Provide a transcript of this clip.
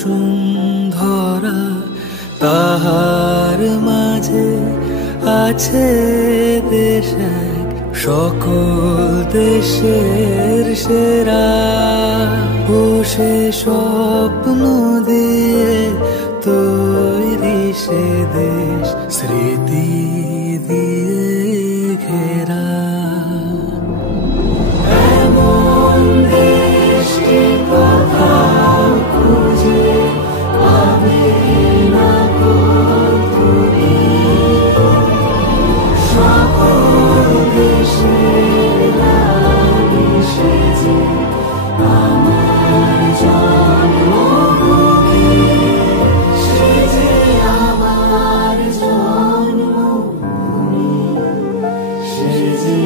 বসুন্ধরা, তাহার মাঝে আছে দেশ এক, সকল দেশের সেরা। ও সে স্বপ্ন দিয়ে তৈরি সে দেশ, স্মৃতি দিয়ে ঘেরা। এমন দেশটি কোথাও খুঁজে পাবে না তুমি, সকল দেশের রানী সেজে আমার জন্মভূমি, সেজে আমার জন্মভূমি, সেজে